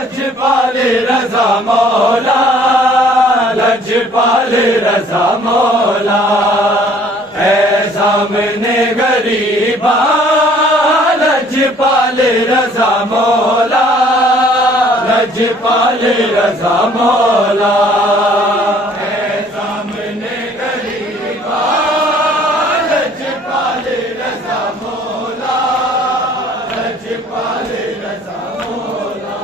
लजपाल रज़ा मौला, लजपाल रज़ा मौला, है सामने गरीबा, लजपाल रज़ा मौला, लजपाल रज़ा मौला, है सामने गरीबा, लजपाल रज़ा मौला, लजपाल रज़ा मौला,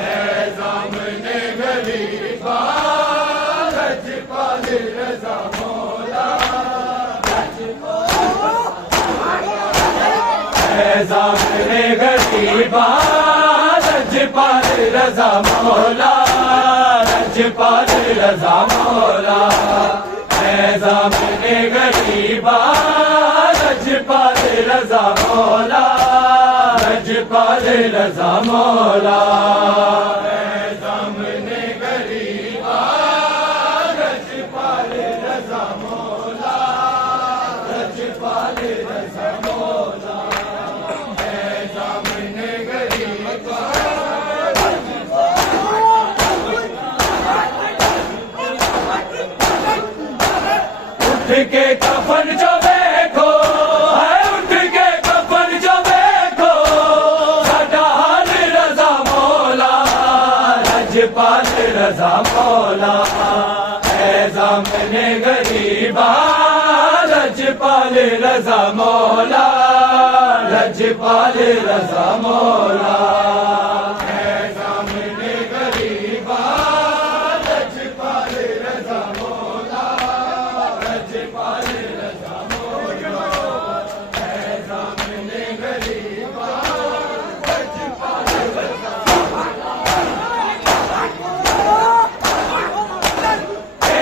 है सामने गरीबा, लजपाल रज़ा मौला, है सामने गरीबा, लजपाल रज़ा मौला, लजपाल रज़ा मौला, है सामने गरीबा, लजपाल रज़ा मौला, लजपाल रज़ा मौला, है सामने गरीबा, लजपाल रज़ा मौला, लजपाल रज़ा मौला, है सामने गरीबा। उठ के कफन जो देखो है, उठ के कफन जो देखो, साडा हाल रज़ा मौला, लजपाल रज़ा मौला, है सामने गरीबा, लजपाल रज़ा मौला, लजपाल रज़ा मौला, है सामने गरीबा, लजपाल रज़ा मौला, लजपाल रज़ा मौला, है सामने गरीबा, लजपाल रज़ा मौला,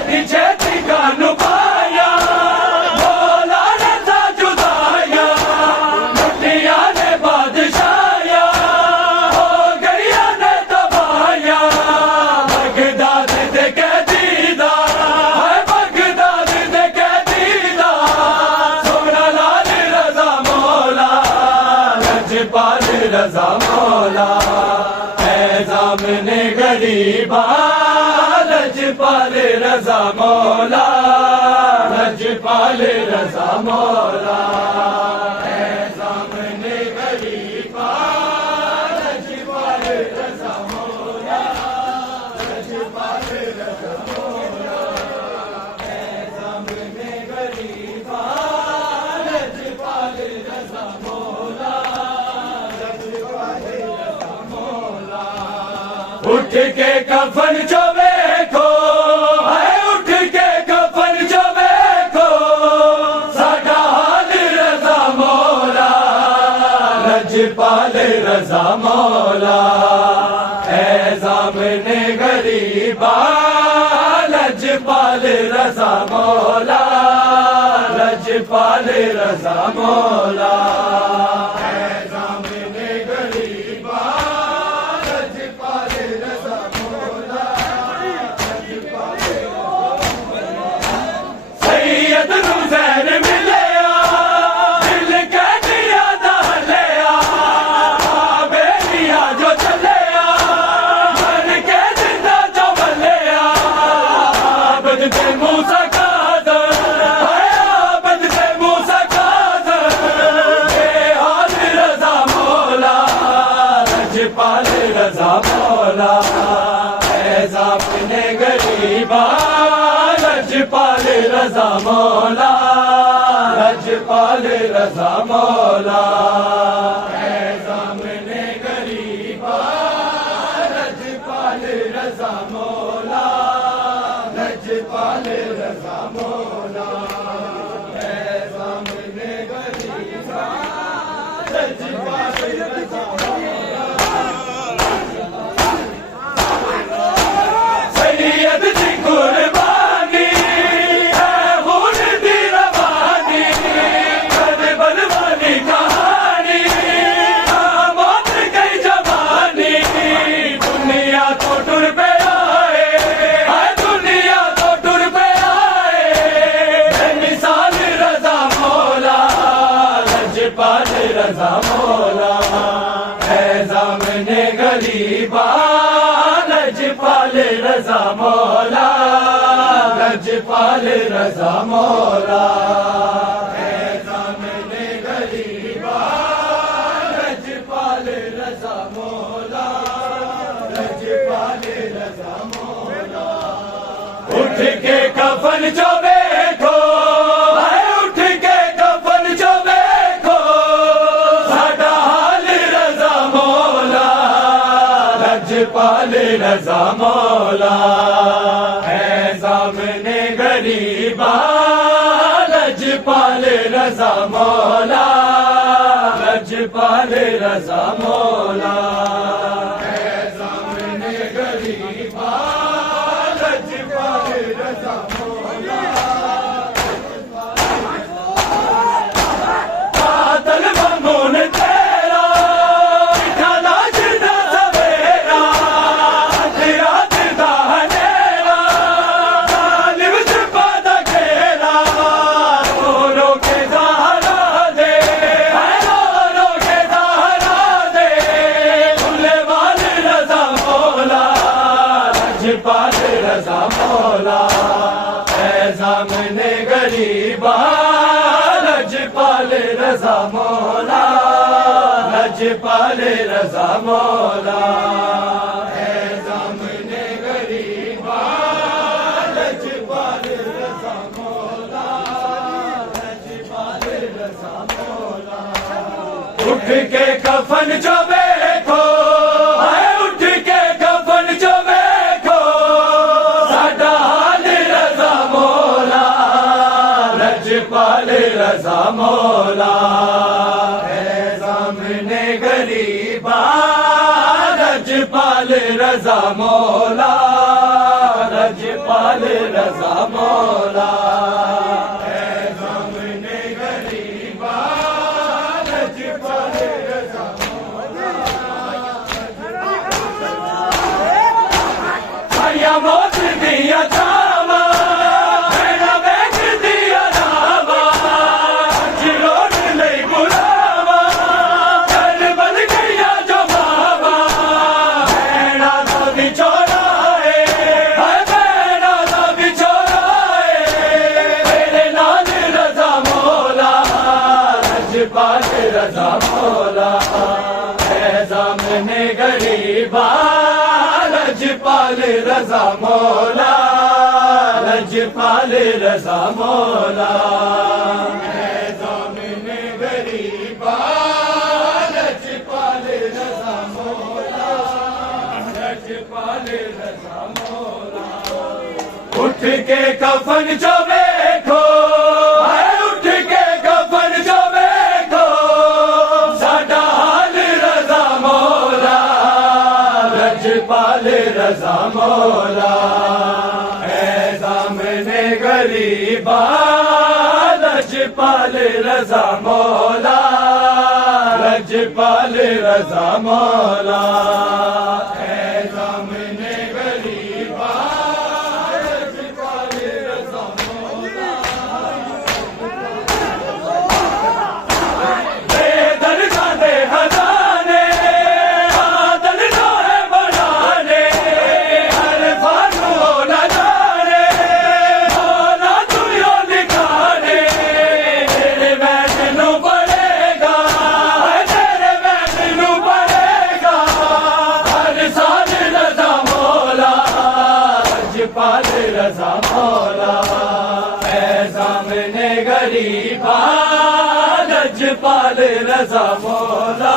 पीछे ठिकानु पाया, मौला ने सा जुदाया, लुटिया ने बादशाया, हो गया ने तबाया, बगदाद दे के दीदा, है बगदाद दे के दीदा, सोना लाल रज़ा मौला, लजपाल रज़ा मौला, है सामने गरीबा, लजपाल रज़ा मौला, लजपाल रज़ा मौला, है सामने गरीबा, लजपाल रज़ा मौला, लजपाल रज़ा मौला, है सामने गरीबा, लजपाल रज़ा मौला, लजपाल रज़ा मौला। उठ के कफन जो देखो है, उठ के कफन जो देखो, साडा हाल रज़ा मौला, लजपाल रज़ा मौला, है सामने गरीबा, लजपाल रज़ा मौला, लजपाल रज़ा मौला सैयद हुसैन मिलया दिल कह दिया दहलया बेलिया जो चलया मन के जिंदा जो बलया बजते मूसा कादर बजते मूसा कादर बेहाल रज़ा मौला लजपाल रज़ा मौला ऐसा अपने गरीबा लजपाल रज़ा मौला लजपाल रज़ा मौला सामने गरीबा लजपाल रज़ा मौला लजपाल रज़ा मौला सामने गरीबा लजपाल रज़ा मौला सैयद जी कुर्बानी कहानी मौत गई जवानी दुनिया तो टुर पे आए दुनिया तो टुर पे आए मिसाल रज़ा मौला लजपाल रज़ा मौला है सामने गरीबा लजपाल रज़ा मौला लजपाल रज़ा मौला उठ के कफन जो देखो उठ के कफन जो देखो साडा हाल रज़ा मौला लजपाल रज़ा मौला है सामने गरीबा लजपाल रज़ा मौला लजपाल रज़ा मौला कातल ममून तेरा ठाला जिदा सवेरा रात दा हनेरा तालिब जुबा दा घेरा रो के सहारा दे रो के सहारा दे भुले वाल रज़ा मौला लजपाल रज़ा मौला सामने गरीबा लजपाल रज़ा मौला लजपाल रज़ा मौला सामने गरीबा लजपाल रज़ा मौला लजपाल रज़ा मौला उठ के कफन जो देखो उठ के कफन जो देखो साडा हाल रज़ा मौला लजपाल रज़ा मौला है सामने गरीबा लजपाल रज़ा मौला लजपाल रज़ा मौला है सामने गरीबा लजपाल रज़ा मौला आया मौत दिया जावा मेरा बैठ दिया रावा जिरोड़ ले बुलावा चल बन गया जो बाबा मेरा दा बिछोड़ा है मेरा दा बिछोड़ा है मेरे लाल रज़ा मौला लजपाल रज़ा मौला है सामने गरीबा लजपाल रज़ा मौला लजपाल रज़ा मौला है सामने गरीबा लजपाल रज़ा मौला लजपाल रज़ा मौला उठ के कफन जो देखो उठ के कफन जो देखो साडा हाल रज़ा मौला लजपाल रज़ा मौला है सामने गरीबा लजपाल लजपाल रजा मौला, लजपाल रजा मौला। ज़ामिने गरीबा लजपाल रजा मौला, बेदर्दा दे हज़ाने आदल है बनाने, हर फानू न जाने मौला तू यो लिखाने। तेरे वैष्णु पड़ेगा, तेरे वैष्णु पड़ेगा हर साल रजा मौला, लजपाल रजा मौला। ज़ामिने गरीबा लजपाल रजा मौला,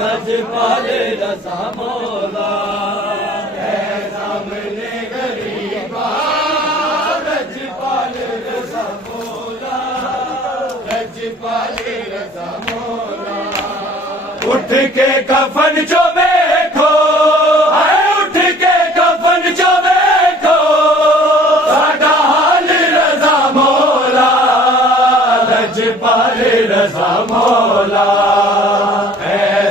लजपाल रजा मौला। ज़ामिने गरीबा लजपाल रजा मौला, लजपाल रजा मौला। उठ के कफन जो देखो, आए उठ के कफन जो देखो, साडा हाल रजा मौला, लजपाल रजा मौला।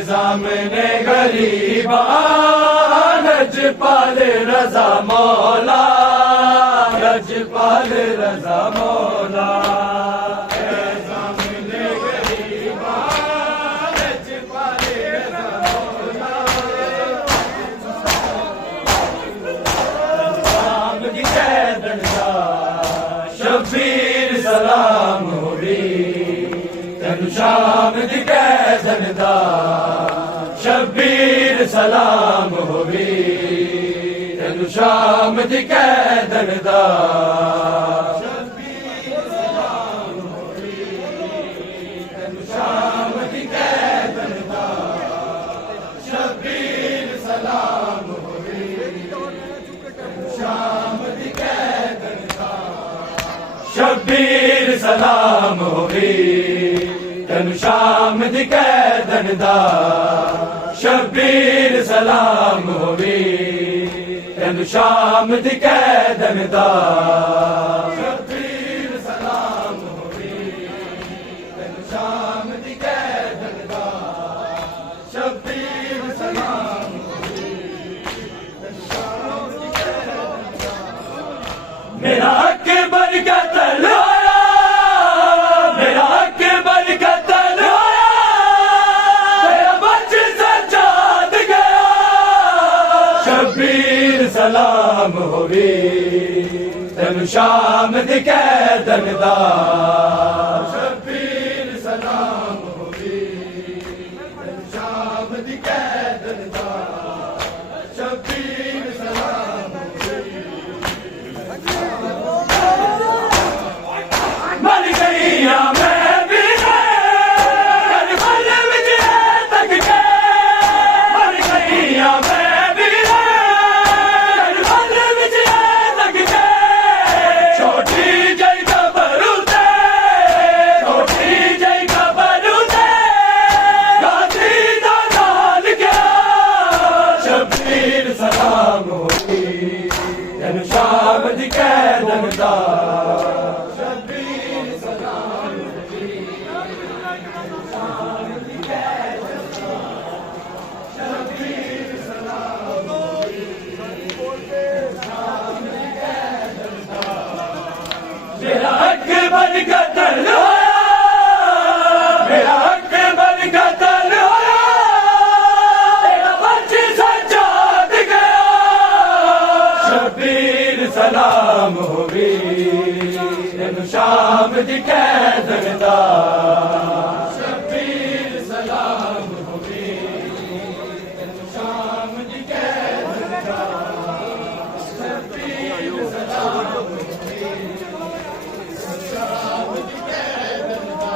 ज़ामिने गरीबा लजपाल रजा मौला, लजपाल रजा मौला। ज़ामिने गरीबा लजपाल रजा मौला, शाम दी कैदन दा शबीर सलाम होवी, तैनू शाम दी कैदन दा शबीर सलाम होवी, तैनू शाम दी कैदन दा शबीर सलाम होवी, तैनू शाम दी कैदन दा शबीर सलाम होवी, तैनू शाम दी कैदन दा शबीर सलाम होवी, तैनू शाम दी कैदन दा शबीर सलाम होवी, तैनू शाम दी कैदन दा शबीर सलाम होवी, तैनू शाम दी कैदन दा शबीर सलाम होवी, तैनू शाम दी कैदन दा। मेरा हक बरकत होया, मेरा हक बरकत होया, तेरा बच सजाद गया, शबीर सलाम होवी, तैनू शाम दी कैदन दा शबीर सलाम होवी, तैनू शाम दी कैदन दा शबीर सलाम होवी। मर गईया मैं भी कर फल विच तक के, मर गईया मैं भी कर फल विच तक के। छोटी जई खबर उते, छोटी जई खबर उते, गाजी दा नाल गया, शबीर सलाम होवी, तैनू शाम दी कैदन दा शबीर सलाम होवी, तैनू शाम दी कैदन दा शबीर सलाम होवी, शाम दी कैदन दा। मेरा हक बरकत होया, मेरा हक बरकत होया, तेरा बच सजाद गया, शबीर सलाम होवी, तैनू शाम दी कैदन दा शबीर सलाम होवी, तैनू शाम दी कैदन दा शबीर सलाम होवी, शाम दी कैदन दा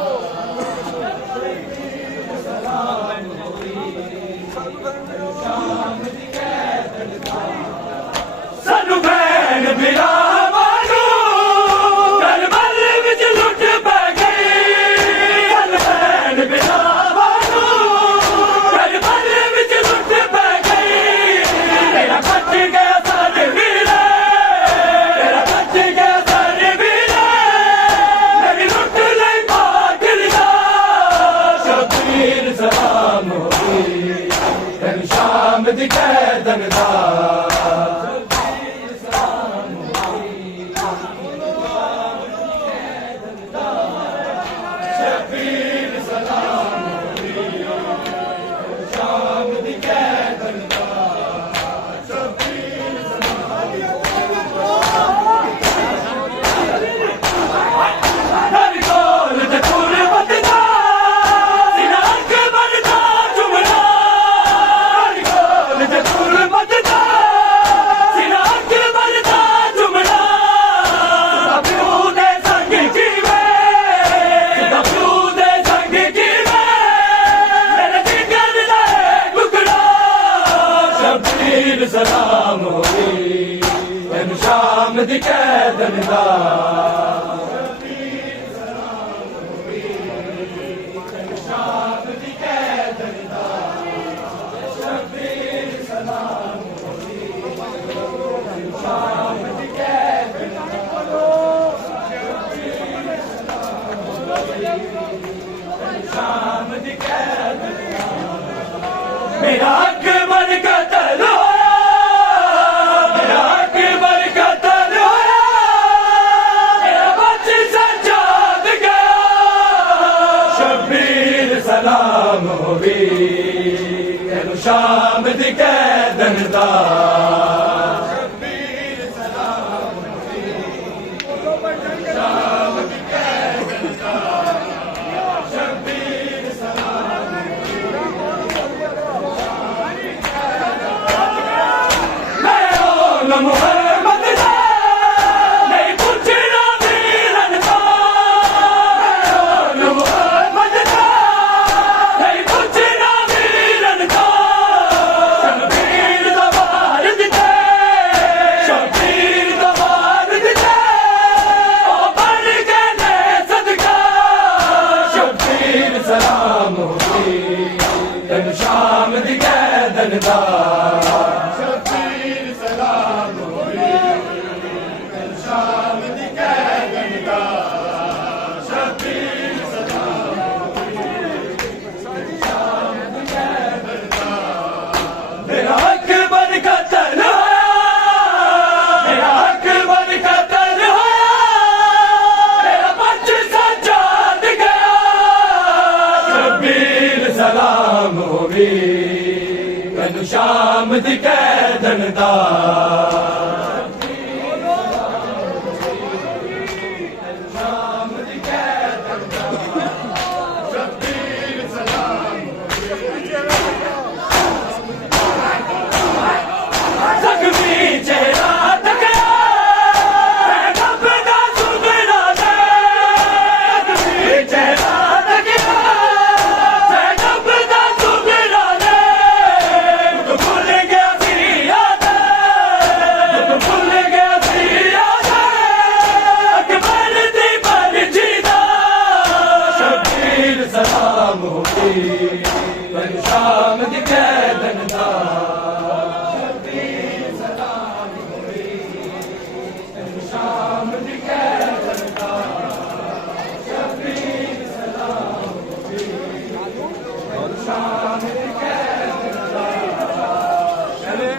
शबीर सलाम होवी, तैनू शाम दी कैदन दा। सानू भैन बिरावानू करबल विच लुट पै गई, सानू भैन दी कैदन दा सलाम होई तेन शाम दी कैदन दा मेरा अकबर का तलो सलाम होवी तेनु शाम दी कैदन दा शाम दी कैदन दा शबीर सलाम होई शाम दी कैदन दा शबीर सलाम होई शाम दी कैदन दा मेरा अकबर का तलवा मेरा अकबर का तलवा मेरा बच्चा सजाद गया शबीर सलाम होवी तेनु शाम दी कैदन दा शाम दी कैदन दा शबीर सलाम होई शाम दी कैदन दा शबीर सलाम होई शाम दी कैदन दा शबीर सलाम होई शाम दी कैदन दा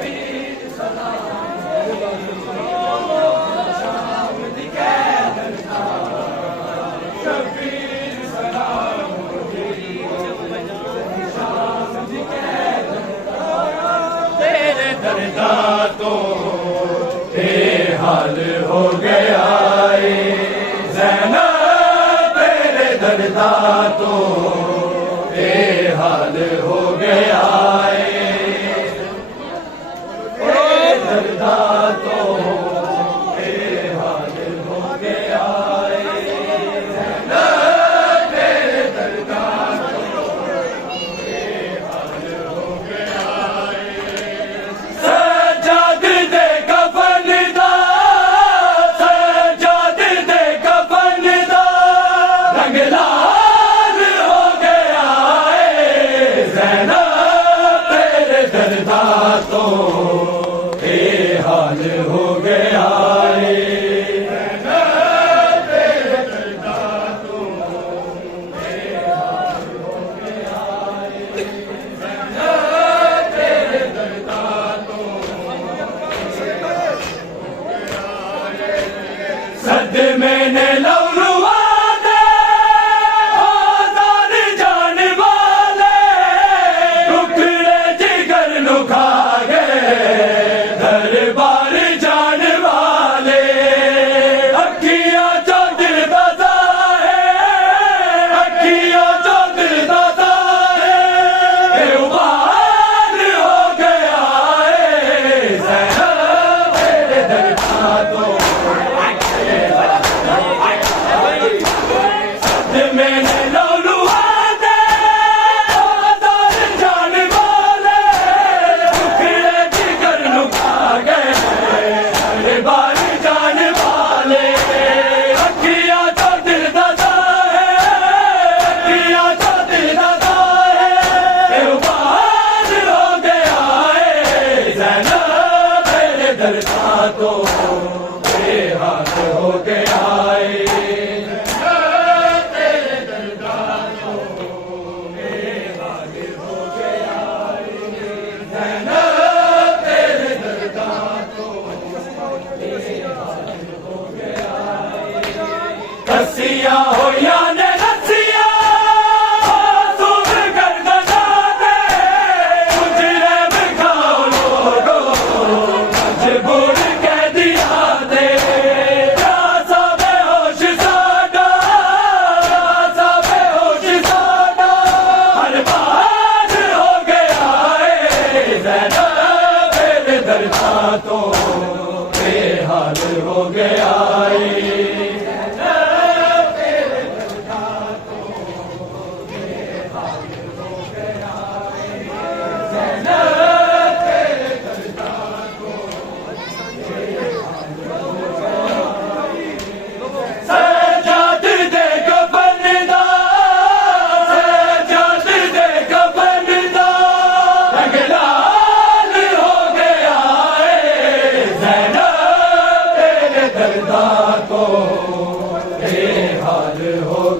शबीर सलाम दरदा तो बेहाल हो गया ज़ैनब तेरे दरदा तो बेहाल हो गया दरदा तो बेहाल हो गया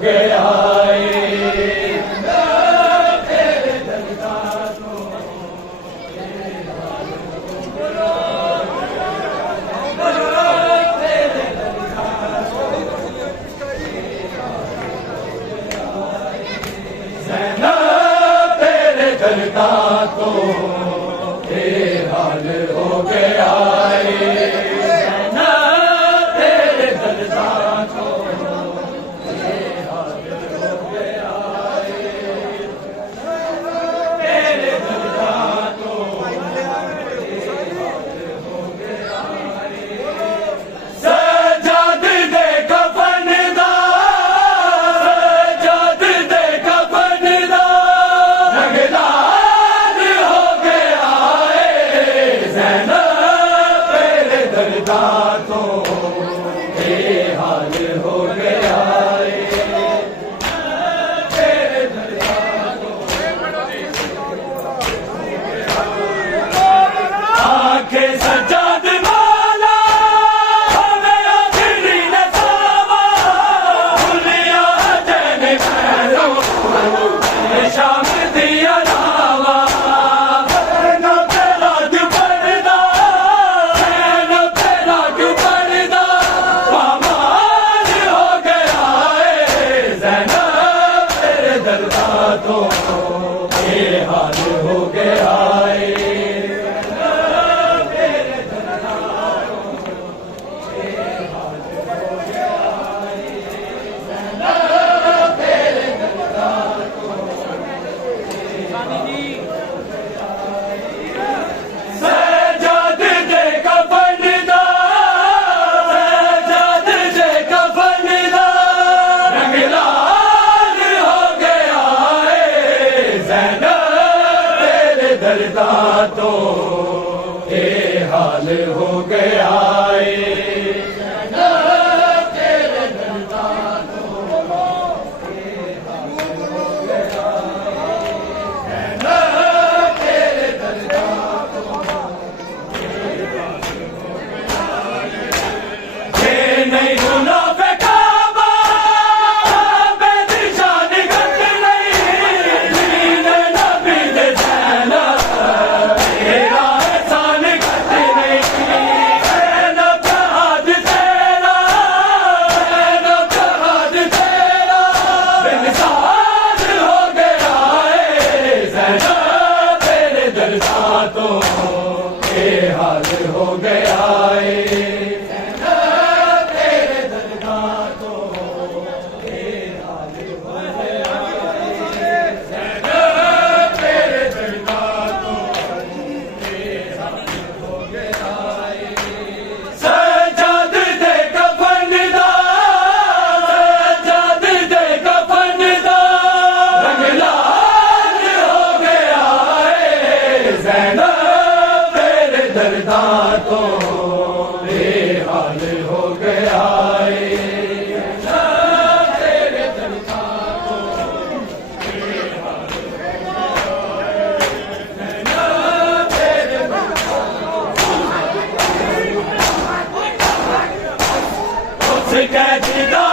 गया करता तो बेहाल हो गया ना तेरे दर्दा तो बेहाल हो गया तेरे दर्दा तो बेहाल हो गया सजाद दे कफन दा सजाद दे कफन दा रंगला तो बेहाल हो गया तेरे दर्दा तो आंखें सजाद वाला हमें आखिरी नसावा भूलिया जन पैरों शाम दिया लावा तो बेहाल हो गया तेरे दर्दा तो सजाद दे कफन दा सजाद दे कफन दा रंगला दर्दा तो बेहाल हो गया तेरे दर्दा तो बेहाल हो गया तेरे दर्दा तो नहीं गुना पे काबा बेदिशान गत नहीं नबी दे जाना तो बेहाल हो गया तेरे दर्दा तो बेहाल हो गया तेरे दर्दा तो बेहाल हो गया सजाद दे कफन दा सजाद दे कफन दा रंगला दर्दा तो बेहाल हो गया तेरे दर्दा तो बेहाल तेरे दर्दा उस कैदी दा